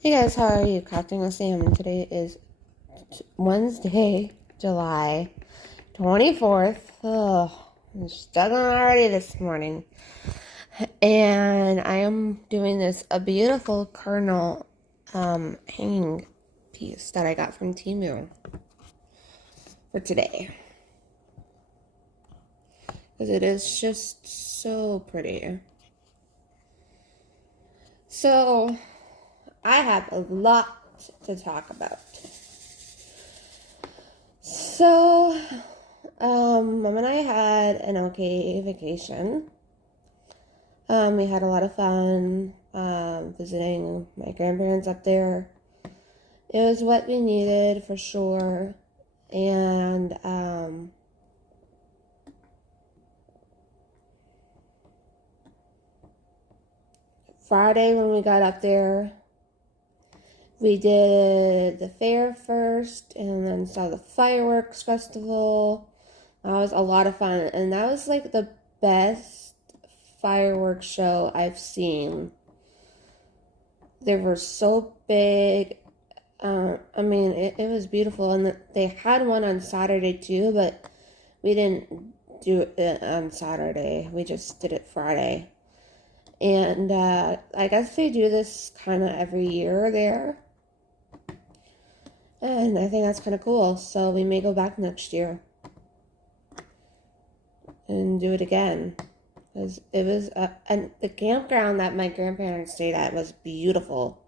Hey guys, how are you? Crafting with Sam, and today is Wednesday, July 24th. Ugh, I'm struggling already this morning. And I am doing a beautiful kernel hanging piece that I got from Temu for today. Because it is just so pretty. So, I have a lot to talk about. So, Mom and I had an okay vacation. We had a lot of fun visiting my grandparents up there. It was what we needed for sure. And Friday, when we got up there, we did the fair first and then saw the fireworks festival. That was a lot of fun. And that was like the best fireworks show I've seen. They were so big. It was beautiful, and they had one on Saturday too, but we didn't do it on Saturday. We just did it Friday. And I guess they do this kind of every year there. And I think that's kind of cool. So we may go back next year and do it again. Because it was, and the campground that my grandparents stayed at was beautiful.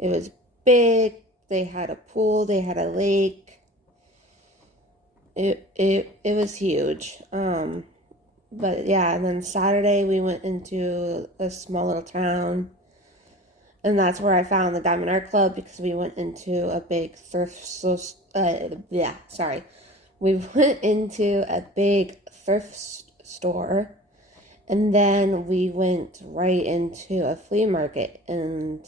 It was big. They had a pool. They had a lake. It was huge. But yeah, and then Saturday we went into a small little town, and that's where I found the Diamond Art Club because we went into a big we went into a big thrift store, and then we went right into a flea market, and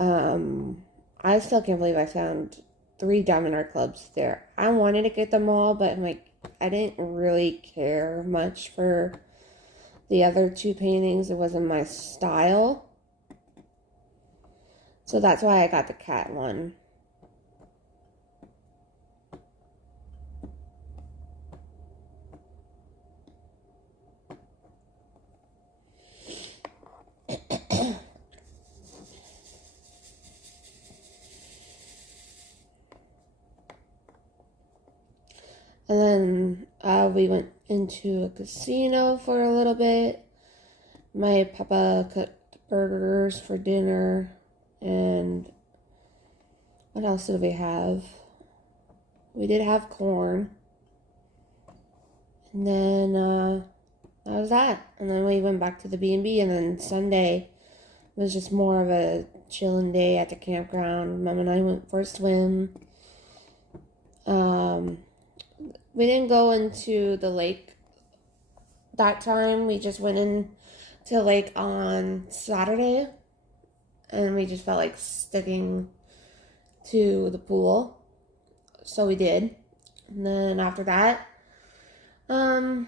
I still can't believe I found 3 Diamond Art Clubs there. I wanted to get them all, but I didn't really care much for the other 2 paintings. It wasn't my style. So that's why I got the cat one. And then we went into a casino for a little bit. My papa cooked burgers for dinner. And what else did we have? We did have corn. And then that was that. And then we went back to the B&B. And then Sunday was just more of a chilling day at the campground. Mom and I went for a swim. We didn't go into the lake that time. We just went in to the lake on Saturday, and we just felt like sticking to the pool, so we did. And then after that, I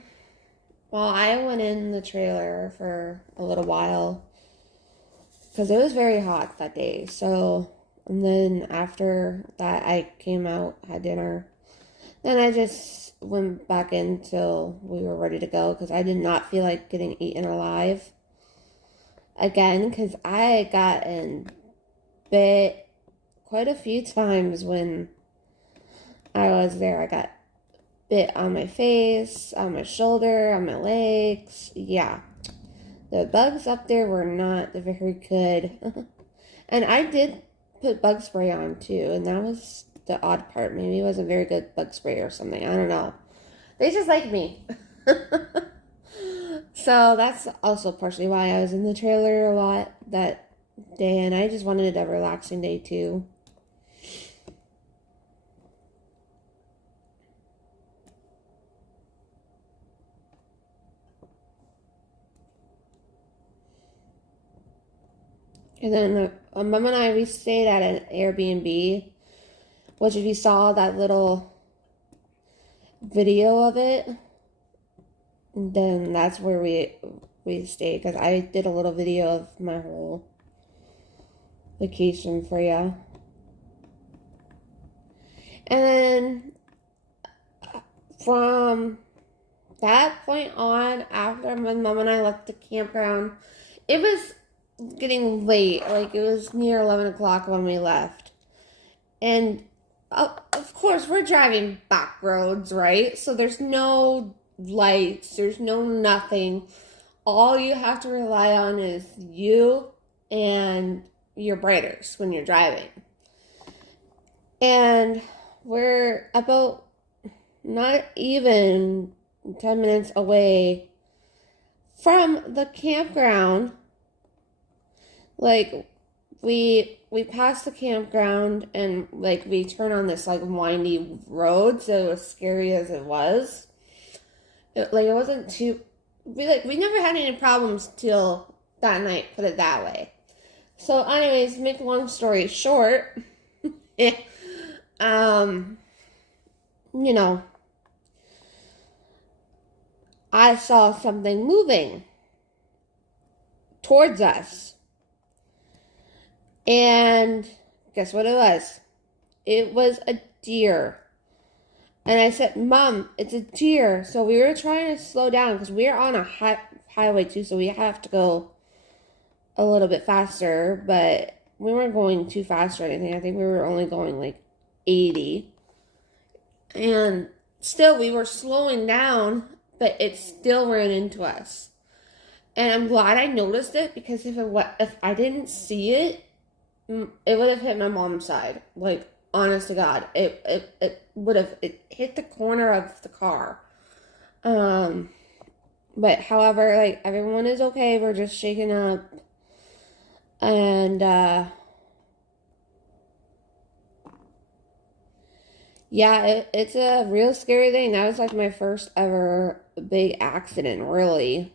went in the trailer for a little while because it was very hot that day. So, and then after that, I came out, had dinner. Then I just went back in till we were ready to go because I did not feel like getting eaten alive again because I got bit quite a few times when I was there. I got bit on my face, on my shoulder, on my legs. Yeah. The bugs up there were not very good. And I did put bug spray on too, and that was the odd part. Maybe it wasn't very good bug spray or something. I don't know. They just like me. So that's also partially why I was in the trailer a lot that day, and I just wanted a relaxing day too. And then Mom and I, we stayed at an Airbnb, which if you saw that little video of it, then that's where we stayed because I did a little video of my whole vacation for you. And then from that point on, after my mom and I left the campground, it was getting late. Like, it was near 11 o'clock when we left. And, of course, we're driving back roads, right? So there's no lights. There's no nothing. All you have to rely on is you and your brighters when you're driving. And we're about not even 10 minutes away from the campground. Like, we passed the campground and, like, we turn on this, like, windy road, so as scary as it was, it wasn't too, we never had any problems till that night, put it that way. So anyways, make a long story short, you know, I saw something moving towards us. And guess what it was? It was a deer. And I said, Mom, it's a deer. So we were trying to slow down because we are on a highway too, so we have to go a little bit faster. But we weren't going too fast or anything. I think we were only going like 80. And still, we were slowing down, but it still ran into us. And I'm glad I noticed it, because if I didn't see it, it would have hit my mom's side. Like, honest to God, it would have hit the corner of the car. But however, like, everyone is okay. We're just shaken up, and yeah, it's a real scary thing. That was like my first ever big accident, really.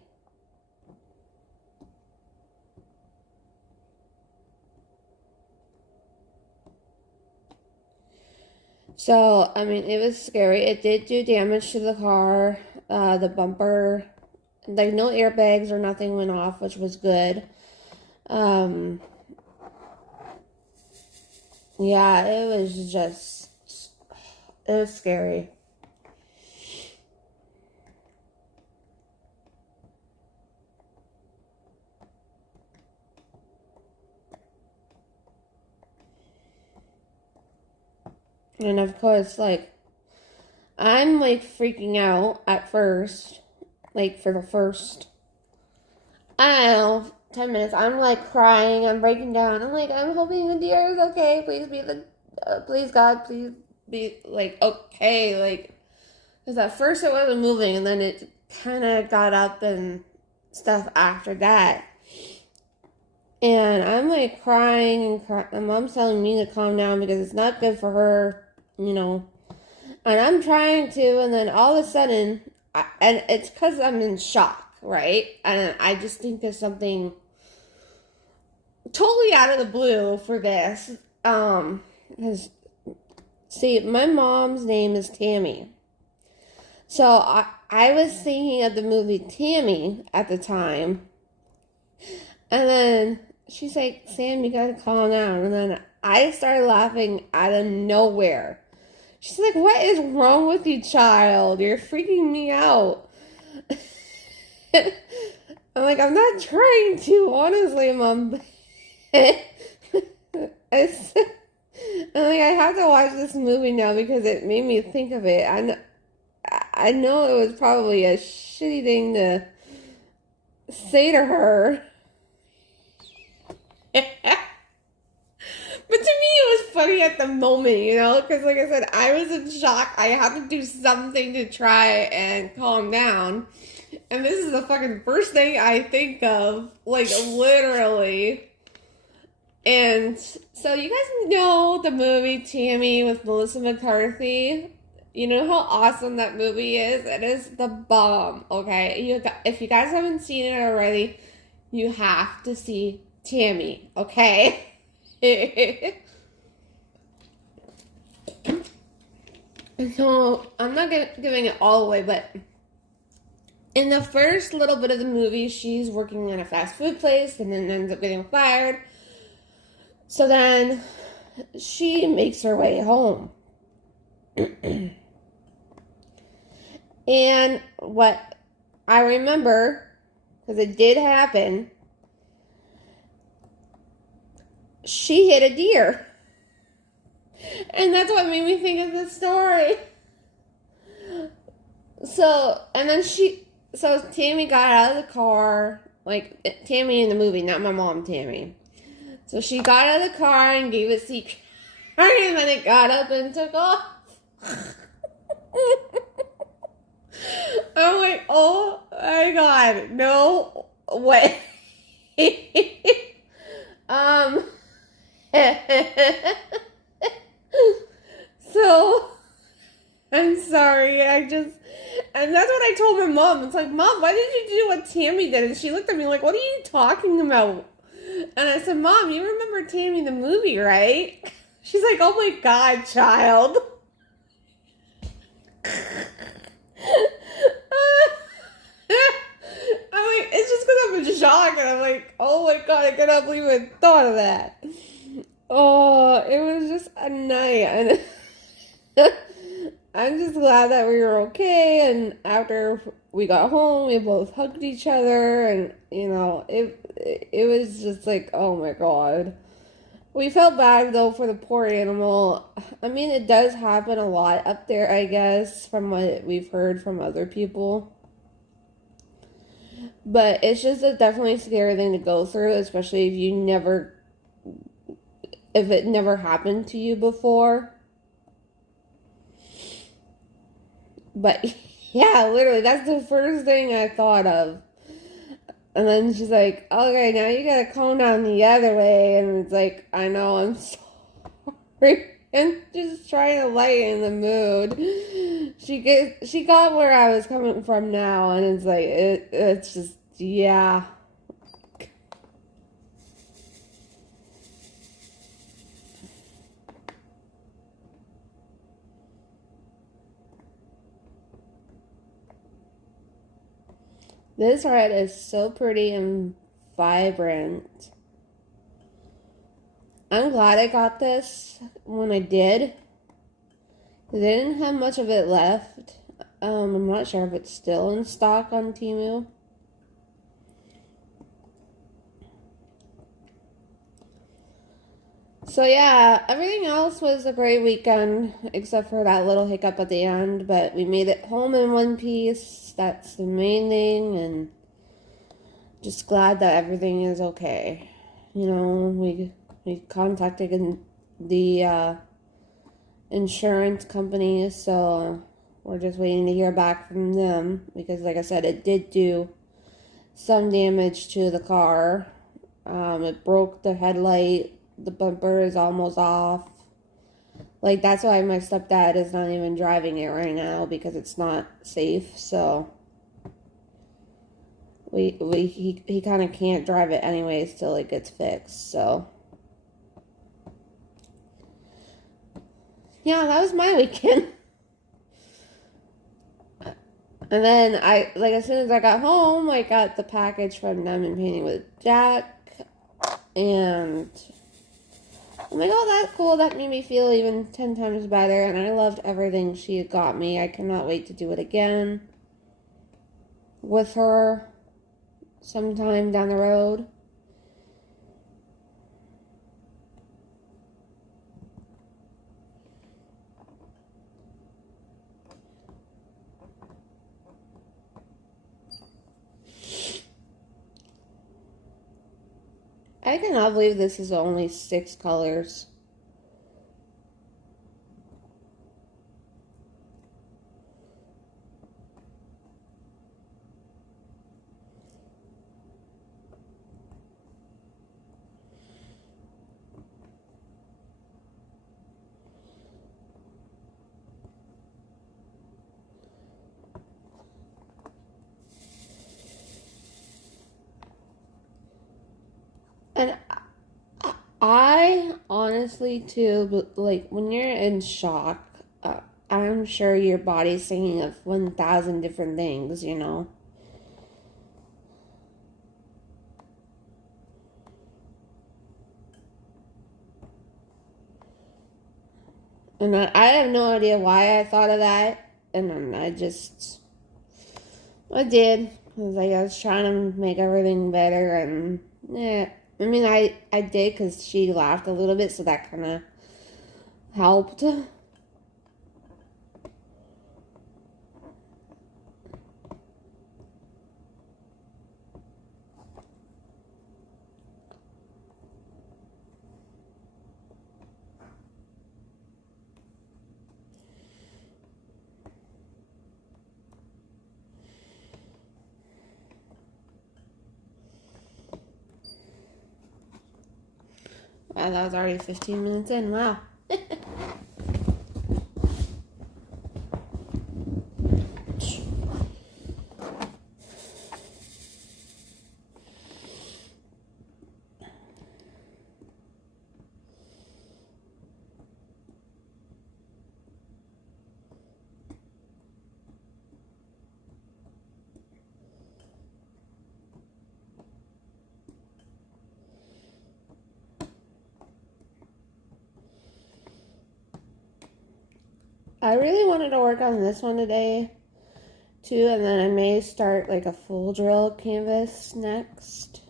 So, I mean, it was scary. It did do damage to the car. The bumper, like, no airbags or nothing went off, which was good. Yeah, it was scary. And of course, like, I'm like freaking out at first, like, for the first, I don't know, 10 minutes. I'm like crying, I'm breaking down. I'm like, I'm hoping the deer is okay. Please God, please be like okay. Like, because at first it wasn't moving, and then it kind of got up and stuff after that. And I'm like crying and Mom's telling me to calm down because it's not good for her, you know. And I'm trying to, and then all of a sudden, and it's because I'm in shock, right? And I just think of something totally out of the blue for this. Because, see, my mom's name is Tammy. So I was thinking of the movie Tammy at the time. And then she's like, Sam, you gotta calm down. And then I started laughing out of nowhere. She's like, what is wrong with you, child? You're freaking me out. I'm like, I'm not trying to, honestly, Mom. I'm like, I have to watch this movie now because it made me think of it. I know it was probably a shitty thing to say to her. But to me, it was funny at the moment, you know? Because, like I said, I was in shock. I had to do something to try and calm down. And this is the fucking first thing I think of. Like, literally. And so you guys know the movie Tammy with Melissa McCarthy. You know how awesome that movie is? It is the bomb, okay? If you guys haven't seen it already, you have to see Tammy, okay? So, I'm not giving it all away, but in the first little bit of the movie, she's working in a fast food place and then ends up getting fired. So then she makes her way home. And what I remember, because it did happen, she hit a deer. And that's what made me think of this story. So, and then so Tammy got out of the car, like Tammy in the movie, not my mom, Tammy. So she got out of the car and gave it CPR, and then it got up and took off. I'm like, oh my god, no way. um, so I'm sorry, and that's what I told my mom. It's like, Mom, why did you do what Tammy did? And she looked at me like, what are you talking about? And I said, Mom, you remember Tammy the movie, right? She's like, oh my god, child. I'm like, it's just because I'm in shock, and I'm like, oh my god, I cannot believe I thought of that. Oh, it was just a night, and I'm just glad that we were okay. And after we got home, we both hugged each other, and it was just like, oh my god. We felt bad though for the poor animal. I mean, it does happen a lot up there, I guess, from what we've heard from other people. But it's just a definitely scary thing to go through, especially if it never happened to you before. But yeah, literally, that's the first thing I thought of. And then she's like, okay, now you gotta calm down the other way. And it's like, I know, I'm sorry. And just trying to lighten the mood. She got where I was coming from now. And it's like, it's just, yeah. This red is so pretty and vibrant. I'm glad I got this when I did. They didn't have much of it left. I'm not sure if it's still in stock on Temu. So yeah, everything else was a great weekend, except for that little hiccup at the end, but we made it home in one piece. That's the main thing, and just glad that everything is okay. We contacted the insurance company, so we're just waiting to hear back from them, because like I said, it did do some damage to the car. It broke the headlight. The bumper is almost off. Like, that's why my stepdad is not even driving it right now, because it's not safe. So he kind of can't drive it anyways till it gets fixed. So yeah, that was my weekend. And then as soon as I got home, I got the package from Diamond Painting with Jack, and I'm like, oh, that's cool. That made me feel even 10 times better, and I loved everything she got me. I cannot wait to do it again with her sometime down the road. I cannot believe this is only 6 colors. And I honestly, too, like, when you're in shock, I'm sure your body's thinking of 1,000 different things. And I have no idea why I thought of that. And then I did. Because I was trying to make everything better. And yeah, I mean, I did because she laughed a little bit. So that kind of helped. Wow, that was already 15 minutes in. Wow. I really wanted to work on this one today too, and then I may start like a full drill canvas next.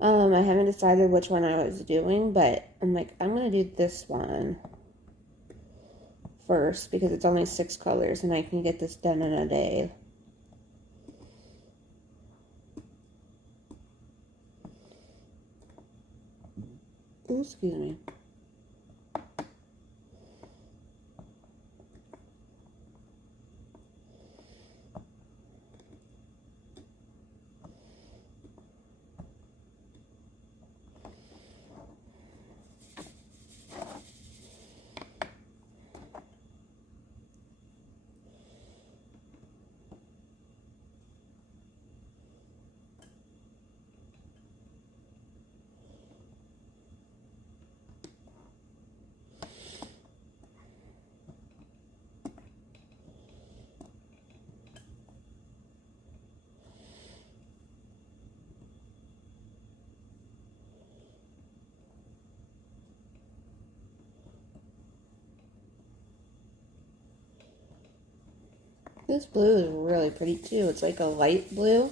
I haven't decided which one I was doing, but I'm like, I'm gonna do this one first because it's only 6 colors and I can get this done in a day. Ooh, excuse me. This blue is really pretty too. It's like a light blue.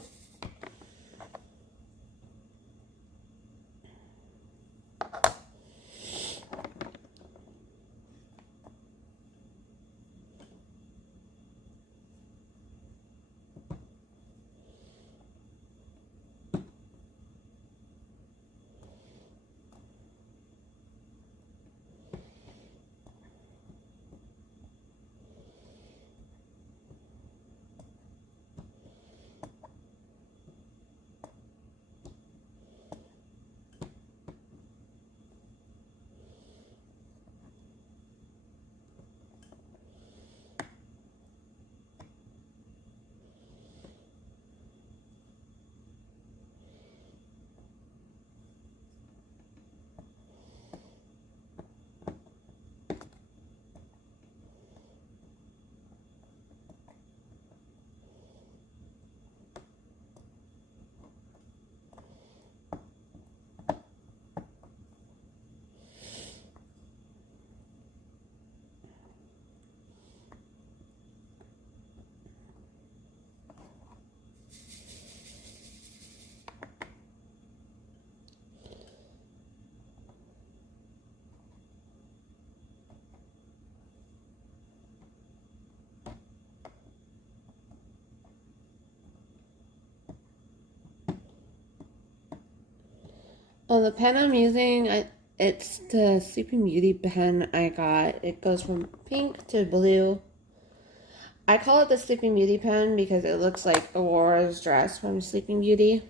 The pen I'm using, it's the Sleeping Beauty pen I got. It goes from pink to blue. I call it the Sleeping Beauty pen because it looks like Aurora's dress from Sleeping Beauty.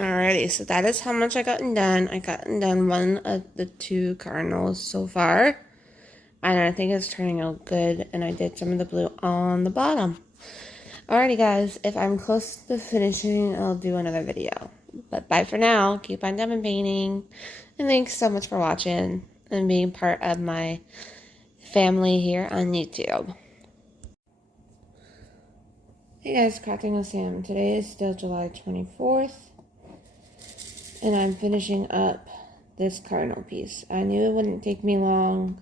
Alrighty, so that is how much I gotten done. I gotten done one of the 2 cardinals so far. And I think it's turning out good. And I did some of the blue on the bottom. Alrighty, guys. If I'm close to finishing, I'll do another video. But bye for now. Keep on diamond painting. And thanks so much for watching and being part of my family here on YouTube. Hey guys, Crafting with Sam. Today is still July 24th. And I'm finishing up this cardinal piece. I knew it wouldn't take me long.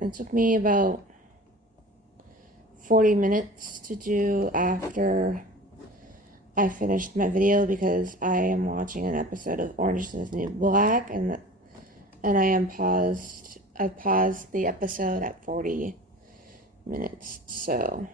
It took me about 40 minutes to do after I finished my video because I am watching an episode of Orange is the New Black and I paused the episode at 40 minutes. So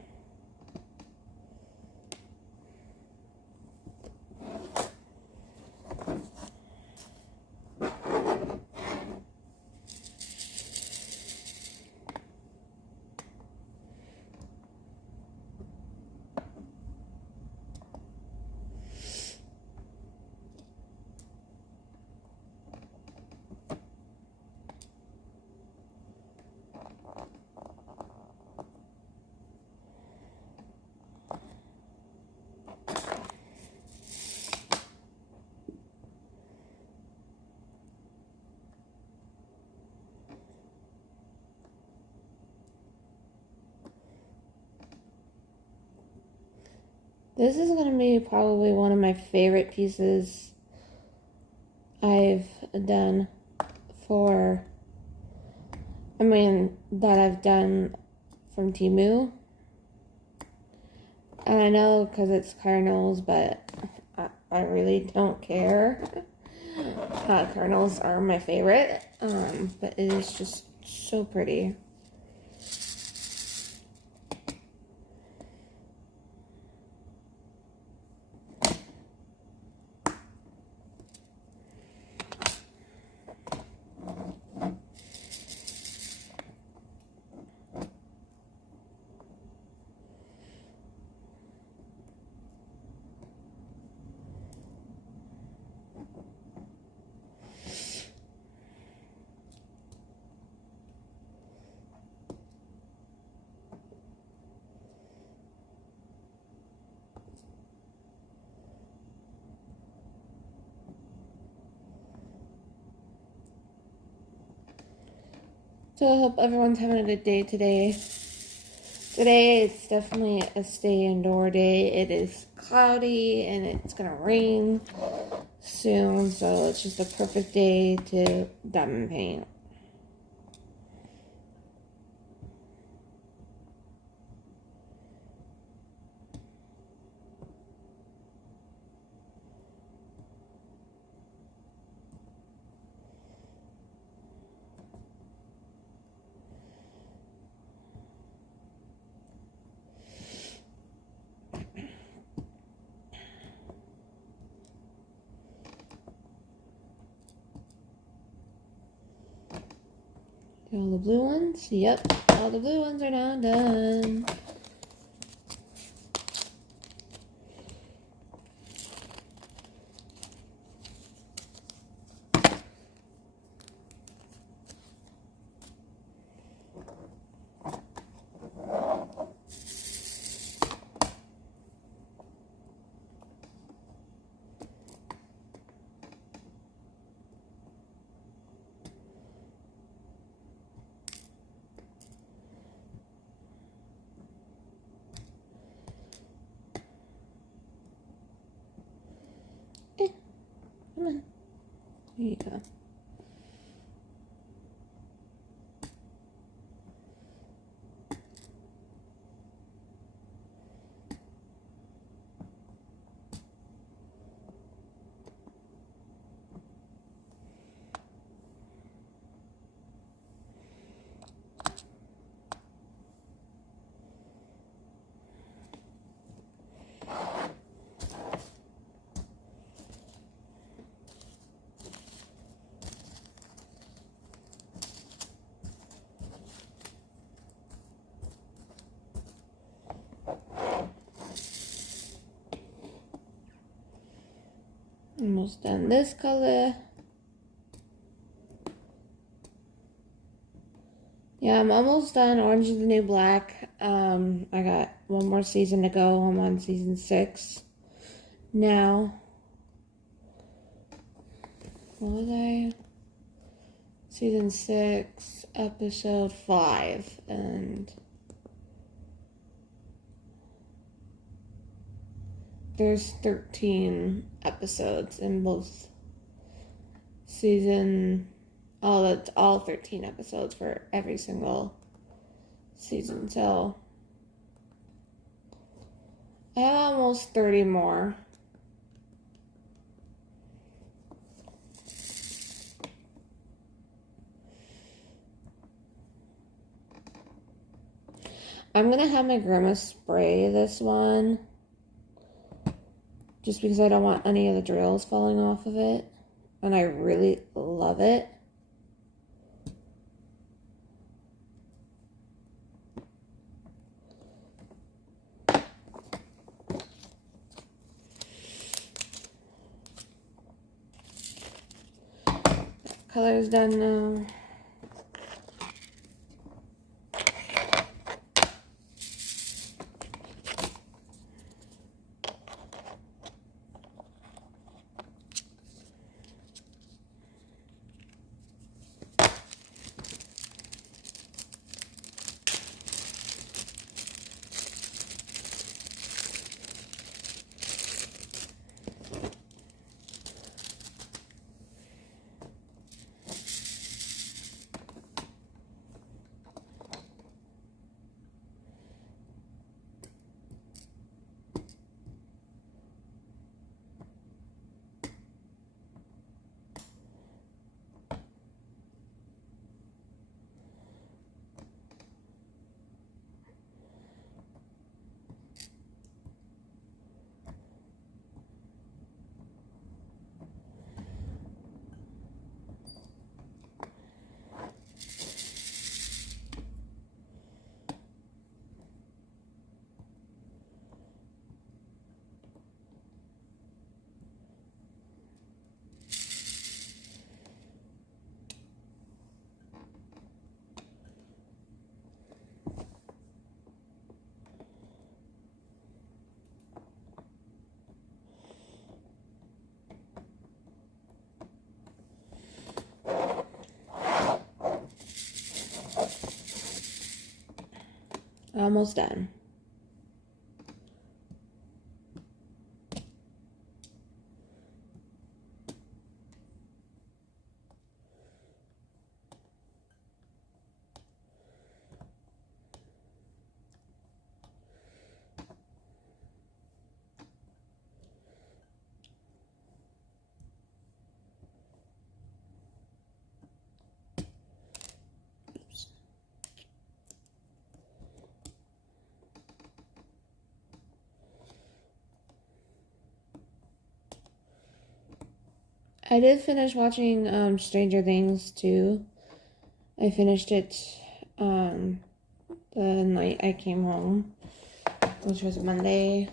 this is going to be probably one of my favorite pieces I've done that I've done from Temu. And I know because it's cardinals, but I really don't care. Cardinals are my favorite, but it is just so pretty. So I hope everyone's having a good day today. Today it's definitely a stay indoor day. It is cloudy and it's gonna rain soon, so it's just a perfect day to diamond paint. All the blue ones? Yep, all the blue ones are now done. Come on. Here you go. Almost done this color. Yeah, I'm almost done. Orange is the New Black. I got one more season to go. I'm on season 6 now. What was I? Season 6, episode 5, and there's 13 episodes in both season. Oh, that's all 13 episodes for every single season. So I have almost 30 more. I'm gonna have my grandma spray this one just because I don't want any of the drills falling off of it, and I really love it. Color's done now. Almost done. I did finish watching Stranger Things too. I finished it the night I came home, which was Monday.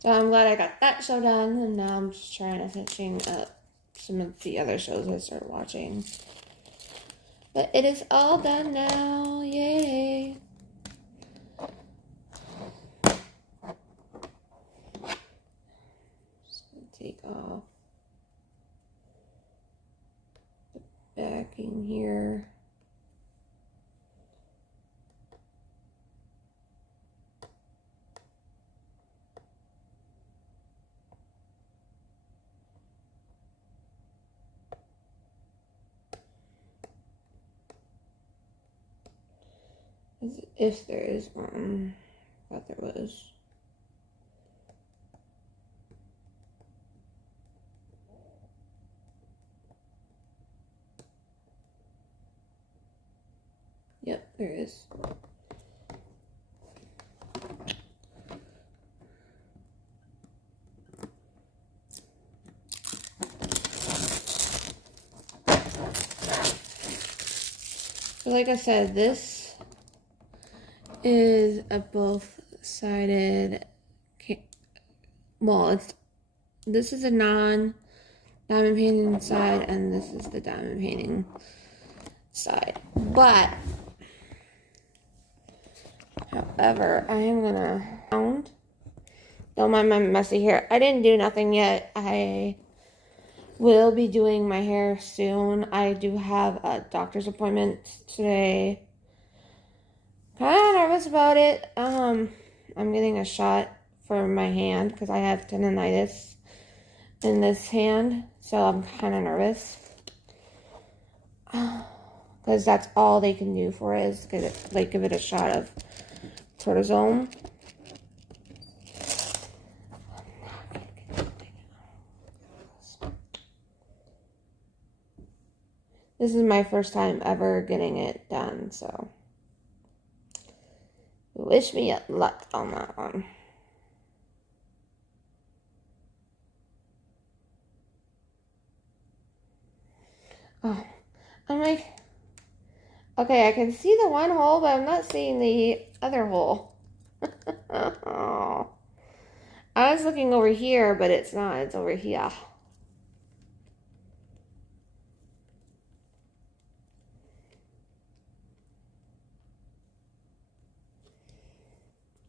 So I'm glad I got that show done, and now I'm just trying to finishing up some of the other shows I started watching. But it is all done now, yay! Just gonna take off the backing here. If there is one. Thought there was. Yep, there is. So like I said, this is a both-sided, well, it's This is a non-diamond painting side, and this is the diamond painting side. But, however, I am gonna don't mind my messy hair. I didn't do nothing yet. I will be doing my hair soon. I do have a doctor's appointment today. Kind of nervous about it. I'm getting a shot for my hand because I have tendonitis in this hand, so I'm kind of nervous because that's all they can do for it is give it a shot of cortisone. This is my first time ever getting it done, so wish me luck on that one. Oh, I'm like, okay, I can see the one hole, but I'm not seeing the other hole. Oh. I was looking over here, but it's not. It's over here.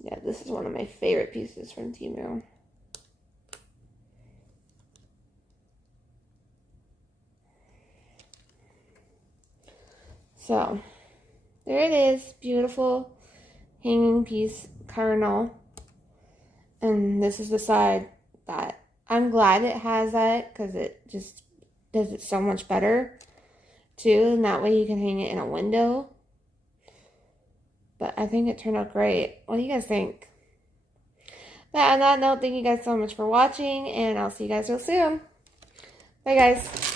Yeah, this is one of my favorite pieces from Temu. So, there it is. Beautiful hanging piece, Cardinal. And this is the side that I'm glad it has that because it just does it so much better too. And that way you can hang it in a window. But I think it turned out great. What do you guys think? But on that note, thank you guys so much for watching, and I'll see you guys real soon. Bye, guys.